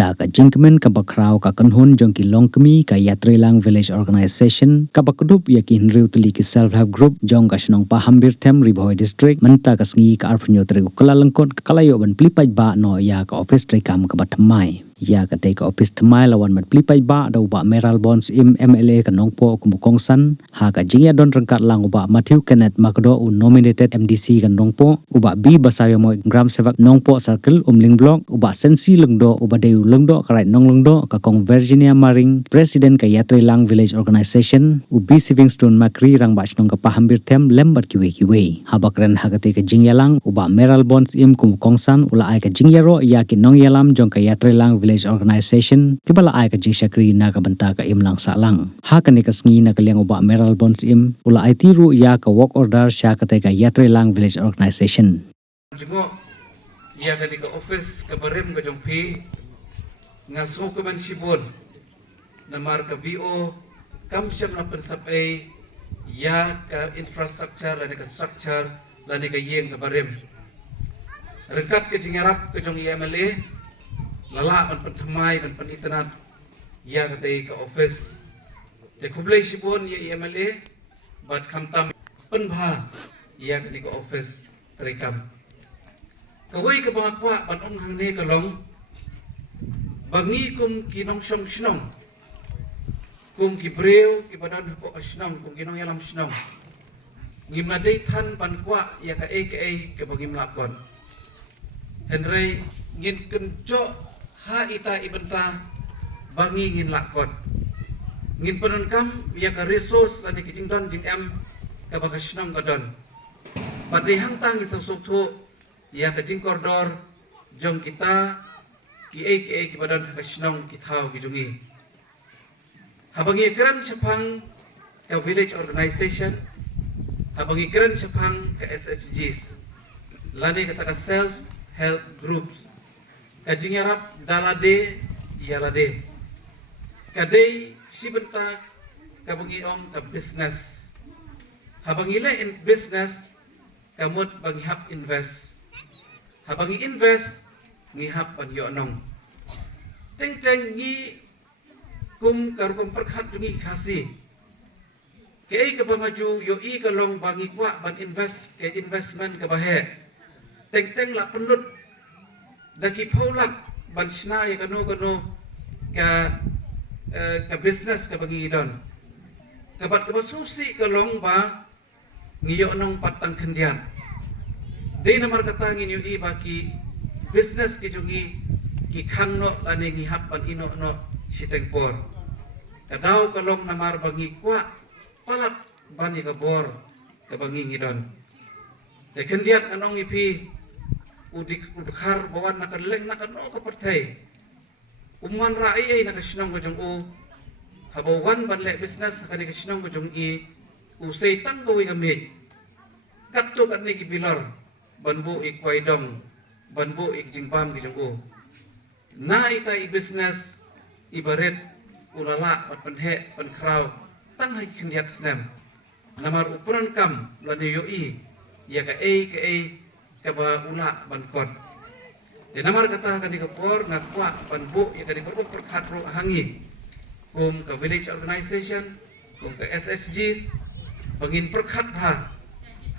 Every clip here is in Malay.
Da ka jingkemen ka bakrao ka kanhun jong ki longkemi ka Yatrelang Village Organization ka bakdup ya ki hinriu tuli ki self help group jong ka shnong pa hambir them Riboy district menta ka sngi ka arphnyo tre ko kalalangkot kalayo ban plipai ba no ya ka office tre kam ka batmai ya ka te ka office tmai lawan mat plipai ba da ba meral bonds im MLA ka nongpo kumukong san ha ka jingya don rangkat lang uba Matthew Kenneth Makdo nominated MDC ka nongpo uba B basayo mo gram sevak nongpo circle umling block uba sensi lengdo uba de lengdo karai nong lengdo ka kong Virginia Maring president ka Yatrelang Village Organization ubi Livingstone Makri rang ba chnong ka pahambir them lembat kiwe habakren hagate ka jingyalang uba meral bonds im kumukong san ula ai ka jingyaro ya ki nong yalam jong ka Yatrelang Village Organization kibala ai ka jing syakri na ka banta ka imlang salang ha ka ni ka sngi na kaliang uba meral bonds im ula ai tiru ya ka work order sya ka te ka Yatrelang Village Organization Jengo ya ka di ka office ka barim ka jong pi nga so ka man sibon na mar ka VO kam siyam na pensapay ya ka infrastructure lani ka structure lani ka yeng ka barim rengkap ka jingarap ka jong MLA lala man pentamai man penitanat ya ka te ka office de kublay sibon ya MLA bat kamtam penbha ya ka di ka office terikam kawai ka bangakwa banong hangne kalong bangi kum kinong syong shnong kum kibreo kibadan hapo ashnong kum kinong yalam shnong ngimnaday tan pankwa ya ka aka ka bangim lakon Henry ngin kenco ha ita ibenta bangi ngin lakon ngin penunkam ya ka resource lani kijing don jing em ka bakashnong kadon padai hangtang isosok thu ya ka jing koridor jong kita ki aka ki badan hakashnong kithaw gijungi habangi kran sepang ka village organization habangi kran sepang ka SHGs lani kata ka self help groups ka jingarap dalade yalade kadai sibenta ka bangiong ka business habangila in business kamot banghap invest habang i-invest ngihap ang yonong teng ngi kum karupang perkhat jungi kasi kay ka bangaju yo i kalong bangi kwa ban invest kay investment ka bahe teng la penut daki paulak ban sna ya kano ka business ka bangi don kabat ka basusi kalong ba ngiyo nong patang kendian Day namar katangin yung iba ki business ki jungi ki kangno lani ngihap pan ino no si tengpor. Kadaw kalong namar bangi kwa palat bani kabor kabangi ngidon. Te kendiat anong ipi udikar bawan nakaleng nakano kapartay. Umuan rai ay nakasinong ko jung u habawan banle business nakani kasinong ko jung i usay tanggawi gamit. Katto kat ni kibilor. Banbu ikwaidong banbu ikjingpam gijung na ita i business ibaret ulala pat penhe penkraw tanghai kendiat snem namar upuran kam lani yoi ya ka ka ba ula bankot de namar kata ka di kapor ngakwa banbu ya ka di korbo perkhatro hangi ka village organization ka SSGs bangin perkhat ba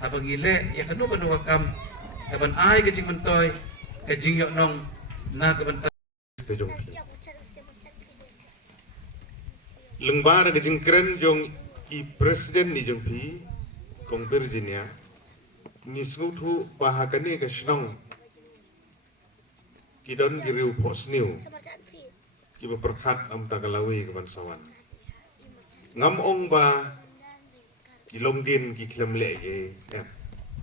habangile ya kanu banuwakam kaban ay kajing mentoy kajing yok nong na kaban kajong lengbar kajing keren jong i presiden ni jong pi kong Virginia ngisngu thu bahakani ka shnong kidon giriu posniu kiba perkhat am tagalawi kaban sawan ngam ong ba kilong din ki klemle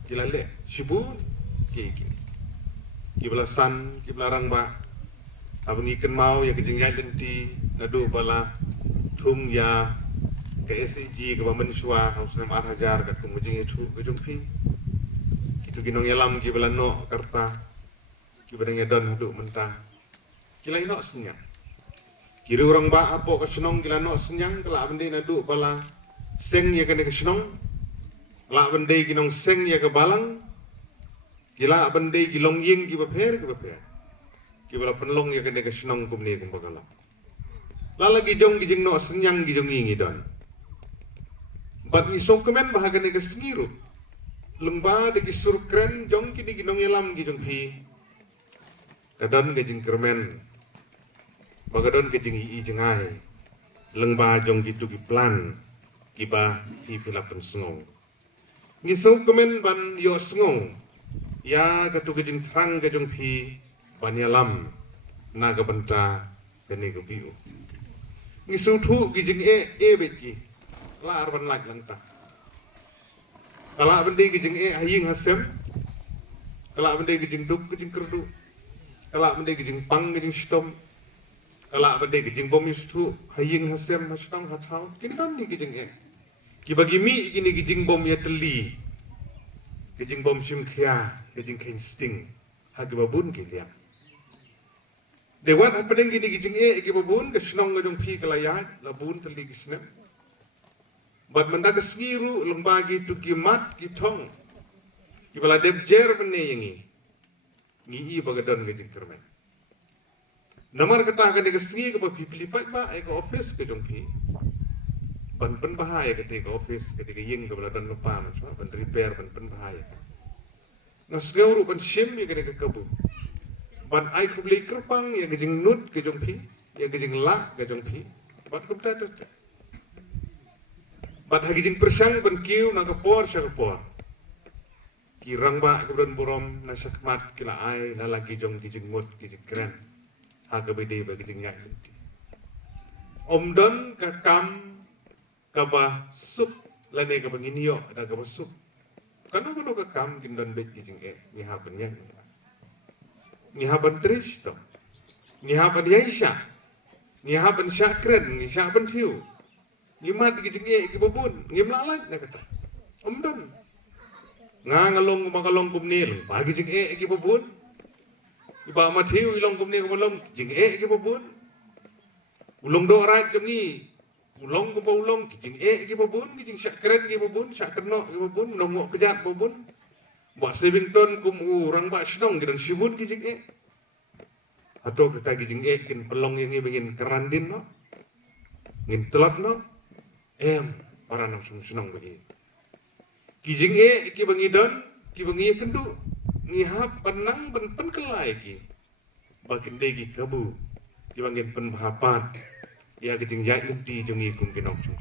kilale shibun ki belasan ki belarang ba abang ikan mau ya kejing yaden ti nadu bala thum ya ke SEG ke bamensua hausna mar hajar kat kumujing itu kejung pi kitu ginong yalam ki belano karta ki badang yadon hadu mentah kilai no senyang kiri orang ba apo ka senong kilano senyang kala bende nadu bala seng ya kene ka senong la bende ginong seng ya ke balang Kila bende gilong ying ki baper Kibala penlong ya kene kesenong kumni kumbagala. Lala gijong gijing no senyang gijong ingi don. Bat ni sokemen bahaga ne kesengiru. Lengba de kisur kren jong kini ginong yelam gijong hi. Kadon gijing kermen. Bagadon gijing i jengai. Lengba jong gitu ki plan. Kiba hi pila pensengong. Ni sokemen ban yo sengong. Ya katu gijing terang gijong hi. Banyalam naga benta kene go biu ngi sutu gijing beki la arban lag lanta kala bende gijing haying hasem kala bende gijing duk gijing kerdu kala bende gijing pang gijing stom kala bende gijing bom yustu haying hasem hasang hatau kindan ni gijing ki bagi mi gini gijing bom ya teli gijing bom sim khia gijing kain sting hagi babun giliam Dewan apa dengan gini gijing iki babun ke senong ngajong pi kelayat labun teli gisnem. Bat mendaga sengiru lembagi tu kimat kitong. Kibala debjer mene yangi. Ngi bagadon gijing kermen. Namar kata kan dega sengi ke pi pilipat ba ai ke office ke jong pi. Ban pen bahaya ke ke office ke dega ying ke bala don lupa macam ban repair ban pen bahaya. Nas gauru ban sim ya ke dega kabu. Ban ai ku beli kerpang ya gejing nut ke jong pi ya gejing la ke jong pi bat ku tata bat ha gejing persang ban kiu na kapor syarpor kirang ba ke don borom na sakmat kila ai na lagi jong gejing nut gejing keren ha ke bede ba gejing yak nanti om don ka kam ka ba sup lane ka banginio ada ka ba sup kanu ka kam gindon bet gejing ni ha benya ni haban Tristo, ni haban Yaisha, ni haban Syakren, ni Syaban Tiu, ni mat gijing iki babun, ni mlalat na kata. Omdon. Ngalong magalong kumnil, ba gijing iki babun. Iba matiu ilong kumnil kumalong gijing iki babun. Ulong do rat jongi. Ulong kumpa ulong gijing iki babun, gijing Syakren iki babun, Syakrenok iki babun, nongok kejat babun. Ba Sevington kum urang ba senong gidan sibun gijing atau kita gijing kin pelong yang ingin kerandin no ngin telat no para nang senong bagi gijing ki bangidon ki bangi kendu ngihap penang ben pen kelai ki bakin degi kabu ki bangin pen bahapat ya gijing yai nanti jongi kum kinong sung